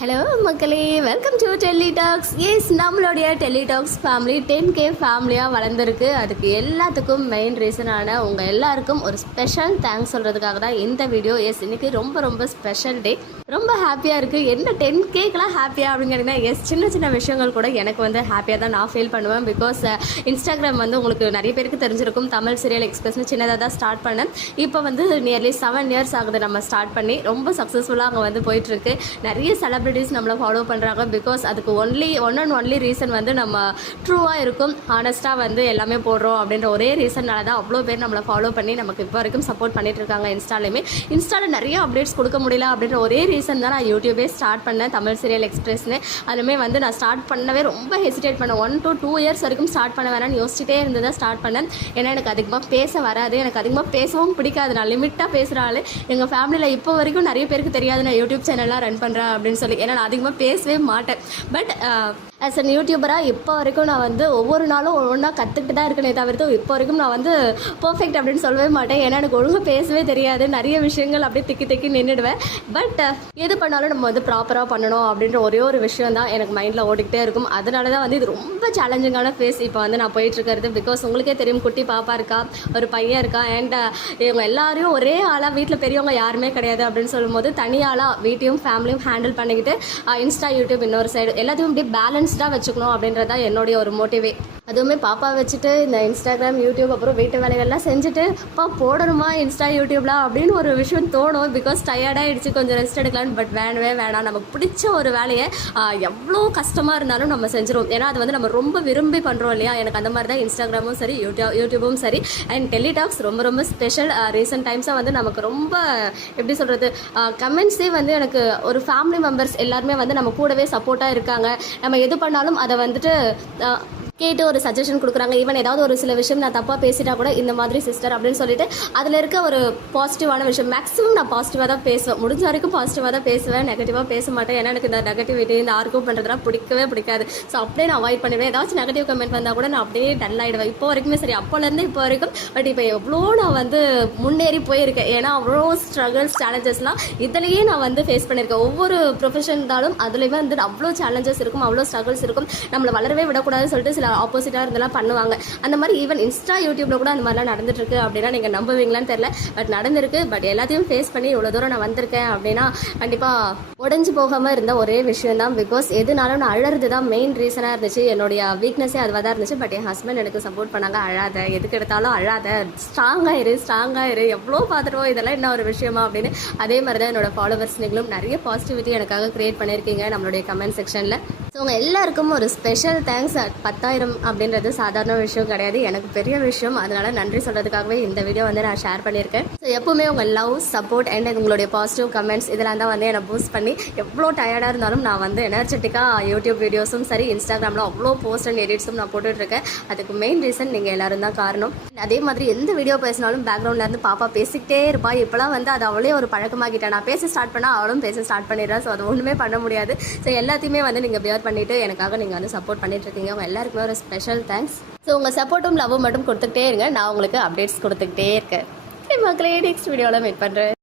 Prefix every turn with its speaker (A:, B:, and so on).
A: Hello மக்களே. Welcome to டெலிடாக்ஸ் S நம்மளுடைய டெலிடாக்ஸ் family ten K ஃபேமிலியாக வளர்ந்துருக்கு. அதுக்கு எல்லாத்துக்கும் மெயின் ரீசனான உங்கள் எல்லாருக்கும் ஒரு ஸ்பெஷல் தேங்க்ஸ் சொல்கிறதுக்காக தான் இந்த வீடியோ எஸ் இன்னைக்கு ரொம்ப ரொம்ப ஸ்பெஷல் டே ரொம்ப ஹாப்பியாக இருக்குது என்ன டென் கேக்கெலாம் ஹாப்பியாக அப்படின்னு கேட்டிங்கன்னா எஸ் சின்ன சின்ன விஷயங்கள் கூட எனக்கு வந்து ஹாப்பியாக தான் நான் ஃபீல் பண்ணுவேன். பிகாஸ் இன்ஸ்டாகிராம் uh, வந்து உங்களுக்கு நிறைய பேருக்கு தெரிஞ்சிருக்கும். தமிழ் சீரியல் எக்ஸ்பிரஸ்னு சின்னதாக தான் ஸ்டார்ட் பண்ணேன். இப்போ வந்து நியர்லி செவன் இயர்ஸ் ஆகுது நம்ம ஸ்டார்ட் பண்ணி. ரொம்ப சக்ஸஸ்ஃபுல்லாக அங்கே வந்து போயிட்டுருக்கு நிறைய செலிப்ரிட்டிஸ் நம்மளை ஃபாலோ பண்ணுறாங்க பிகாஸ் அதுக்கு only one and only reason வந்து நம்ம ட்ரூவாக இருக்கும் ஹானஸ்ட்டாக வந்து எல்லாமே போடுறோம் அப்படின்ற ஒரே ரீசன்னால தான் அவ்வளோ பேர் நம்மளை ஃபாலோ பண்ணி நமக்கு இப்போ வரைக்கும் சப்போர்ட் பண்ணிட்டு இருக்காங்க இன்ஸ்டாலையுமே. இன்ஸ்டாவில் நிறைய அப்டேட்ஸ் கொடுக்க முடியல அப்படின்ற ஒரே ரீசன் தான் நான் யூடியூபே ஸ்டார்ட் பண்ணேன் தமிழ் சீரியல் எக்ஸ்பிரஸ்னு அதுமே வந்து நான் ஸ்டார்ட் பண்ணவே ரொம்ப ஹெசிடேட் பண்ணேன். ஒன் டு டூ இயர்ஸ் வரைக்கும் ஸ்டார்ட் பண்ண வேணாம்னு யோசிச்சுட்டே இருந்து தான் ஸ்டார்ட் பண்ணேன். ஏன்னா எனக்கு அதிகமாக பேச வராது எனக்கு அதிகமாக பேசவும் பிடிக்காது. நான் லிமிட்டாக பேசுகிற ஆள். எங்கள் ஃபேமிலியில் இப்போ வரைக்கும் நிறைய பேருக்கு தெரியாது நான் யூடியூப் சேனல்லாம் ரன் பண்ணுறேன் அப்படின்னு சொல்லி. ஏன்னா நான் அதிகமாக பேசவே மாட்டேன். பட் ஆஸ் அன் யூடியூபராக இப்போ வரைக்கும் நான் வந்து ஒவ்வொரு நாளும் ஒன்றா கற்றுக்கிட்டு தான் இருக்கனே தவிர்த்து இப்போ வரைக்கும் நான் வந்து பர்ஃபெக்ட் அப்படின்னு சொல்லவே மாட்டேன். ஏன்னா எனக்கு ஒழுங்காக பேசவே தெரியாது. நிறைய விஷயங்கள் அப்படியே திக்கி திக்கி நின்றுடுவேன் பட் uh, எது பண்ணாலும் நம்ம வந்து ப்ராப்பராக பண்ணணும் அப்படின்ற ஒரே ஒரு விஷயம் தான் எனக்கு மைண்டில் ஓடிக்கிட்டே இருக்கும். அதனால தான் வந்து இது ரொம்ப சேலஞ்சிங்கான ஃபேஸ் இப்போ வந்து நான் போயிட்டுருக்கிறது பிகாஸ் உங்களுக்கே தெரியும் குட்டி பாப்பா இருக்கா ஒரு பையன் இருக்கா அண்ட் uh, இவங்க எல்லாரையும் ஒரே ஆளாக வீட்டில் பெரியவங்க யாருமே கிடையாது அப்படின்னு சொல்லும்போது தனியாளாக வீட்டையும் ஃபேமிலியும் ஹேண்டில் பண்ணிக்கிட்டு இன்ஸ்டா யூடியூப் இன்னொரு சைடு எல்லாத்தையும் இப்படி பேலன்ஸ்டாக வச்சுக்கணும் அப்படின்றது தான் என்னுடைய ஒரு மோட்டிவே அதுவுமே பாப்பா வச்சுட்டு இந்த இன்ஸ்டாகிராம் யூடியூப் அப்புறம் வீட்டு வேலைகள்லாம் செஞ்சுட்டு பா போடணுமா இன்ஸ்டா யூடியூப்லாம்? அப்படின்னு ஒரு விஷயம் தோணும். பிகாஸ் டயர்டாகிடுச்சு கொஞ்சம் ரெஸ்ட் எடுக்கலான்னு பட் வேணவே வேணாம். நமக்கு பிடிச்ச ஒரு வேலையை எவ்வளோ கஷ்டமாக இருந்தாலும் நம்ம செஞ்சிருவோம் ஏன்னா அது வந்து நம்ம ரொம்ப விரும்பி பண்ணுறோம் இல்லையா? எனக்கு அந்த மாதிரி தான் இன்ஸ்டாகிராமும் சரி யூடியூப் யூடியூபும் சரி. அண்ட் டெலிடாக்ஸ் ரொம்ப ரொம்ப ஸ்பெஷல் ரீசெண்ட் டைம்ஸாக வந்து நமக்கு ரொம்ப எப்படி சொல்கிறது கமெண்ட்ஸே வந்து எனக்கு ஒரு ஃபேமிலி மெம்பர்ஸ் எல்லாருமே வந்து நம்ம கூடவே சப்போர்ட்டாக இருக்காங்க. நம்ம எது பண்ணாலும் அதை வந்துட்டு கேட்டு ஒரு சஜஷன் கொடுக்குறாங்க. ஈவன் ஏதாவது ஒரு சில விஷயம் நான் தப்பாக பேசிட்டா கூட இந்த மாதிரி சிஸ்டர் அப்படின்னு சொல்லிட்டு அதில் இருக்க ஒரு பாசிட்டிவான விஷயம். மேக்ஸிமம் நான் பாசிட்டிவாக தான் பேசுவேன். முடிஞ்ச வரைக்கும் பாசிட்டிவாக தான் பேசுவேன். நெகட்டிவாக பேச மாட்டேன். ஏன்னா எனக்கு இந்த நெகட்டிவிட்டி இந்த ஆர்கியூ பண்ணுறதுலாம் பிடிக்கவே பிடிக்காது. ஸோ அப்படியே நான் அவாய்ட் பண்ணுவேன். ஏதாச்சும் நெகட்டிவ் கமெண்ட் வந்தால் கூட நான் அப்படியே டல் ஆகிடுவேன் இப்போ வரைக்குமே சரி அப்போலேருந்து இப்போ வரைக்கும் பட் இப்போ எவ்வளோ நான் வந்து முன்னேறி போயிருக்கேன். ஏன்னா அவ்வளோ ஸ்ட்ரகிள்ஸ் சேலஞ்சஸ்லாம் இதுலேயே நான் வந்து ஃபேஸ் பண்ணியிருக்கேன். ஒவ்வொரு ப்ரொஃபஷன் இருந்தாலும் அதுலேயுமே வந்து அவ்வளோ சேலஞ்சஸ் இருக்கும். அவ்வளோ ஸ்ட்ரகிள்ஸ் இருக்கும். நம்மளை வளரவே விடக்கூடாதுன்னு சொல்லிட்டு சில ஆப்போசிட்டாக இருந்தெல்லாம் பண்ணுவாங்க. அந்த மாதிரி ஈவன் இன்ஸ்டா யூடியூப்ல கூட அந்த மாதிரிலாம் நடந்துட்டுருக்கு. அப்படின்னா நீங்கள் நம்புவீங்களான்னு தெரியல. பட் நடந்திருக்கு. பட் எல்லாத்தையும் ஃபேஸ் பண்ணி இவ்வளோ தூரம் நான் வந்திருக்கேன் அப்படின்னா கண்டிப்பாக உடஞ்சி போகாமல் இருந்த ஒரே விஷயம் தான் பிகாஸ் எதுனாலும் நான் அழறது தான் மெயின் ரீசனாக இருந்துச்சு. என்னுடைய வீக்னஸே அதுவாக தான் இருந்துச்சு. பட் என் ஹஸ்பண்ட் எனக்கு சப்போர்ட் பண்ணாங்க. அழாத. எதுக்கு எடுத்தாலும் அழாத. ஸ்ட்ராங்காக இரு ஸ்ட்ராங்காக இரு. எவ்வளோ பார்த்துருவோம் இதெல்லாம் என்ன ஒரு விஷயமா அப்படின்னு. அதே மாதிரி தான் என்னோட ஃபாலோவர்ஸ் நீங்களும் நிறைய பாசிட்டிவிட்டி எனக்காக க்ரியேட் பண்ணியிருக்கீங்க நம்மளுடைய கமெண்ட் செக்ஷனில் ஸோ உங்கள் எல்லாருக்கும் ஒரு ஸ்பெஷல் தேங்க்ஸ் பத்தாயிரம் அப்படின்றது சாதாரண விஷயம் கிடையாது. எனக்கு பெரிய விஷயம். அதனால நன்றி சொல்கிறதுக்காகவே இந்த வீடியோ வந்து நான் ஷேர் பண்ணியிருக்கேன். ஸோ எப்பவுமே உங்கள் லவ் சப்போர்ட் அண்ட் உங்களுடைய பாசிட்டிவ் கமெண்ட்ஸ் இதெல்லாம் தான் வந்து என்னை பூஸ்ட் பண்ணி எவ்வளோ டயர்டாக இருந்தாலும் நான் வந்து எனர்ஜெட்டிக்காக யூடியூப் வீடியோஸும் சரி இன்ஸ்டாகிராமில் அவ்வளோ போஸ்ட் அண்ட் எடிட்ஸும் நான் போட்டுட்ருக்கேன். அதுக்கு மெயின் ரீசன் நீங்கள் எல்லாரும் தான் காரணம். அதே மாதிரி எந்த வீடியோ பேசினாலும் பேக்ரவுண்ட்லேருந்து பாப்பா பேசிக்கிட்டே இருப்பா. இப்போலாம் வந்து அது அவளே ஒரு பழக்கமாகிட்டேன் நான் பேச ஸ்டார்ட் பண்ணால் அவளும் பேச ஸ்டார்ட் பண்ணிடுறா. ஸோ அது ஒன்றுமே பண்ண முடியாது. ஸோ எல்லாத்தையுமே வந்து நீங்கள் பியர் பண்ணிவிட்டு எனக்காக நீங்கள் வந்து சப்போர்ட் பண்ணிட்டு இருக்கீங்க. எல்லாருக்குமே ஒரு ஸ்பெஷல் தேங்க்ஸ் ஸோ உங்கள் சப்போர்ட்டும் லவ்வும் மட்டும் கொடுத்துக்கிட்டே இருங்க. நான் உங்களுக்கு அப்டேட்ஸ் கொடுத்துக்கிட்டே இருக்கேன். மக்களே நெக்ஸ்ட் வீடியோவில் மீட் பண்ணுறேன்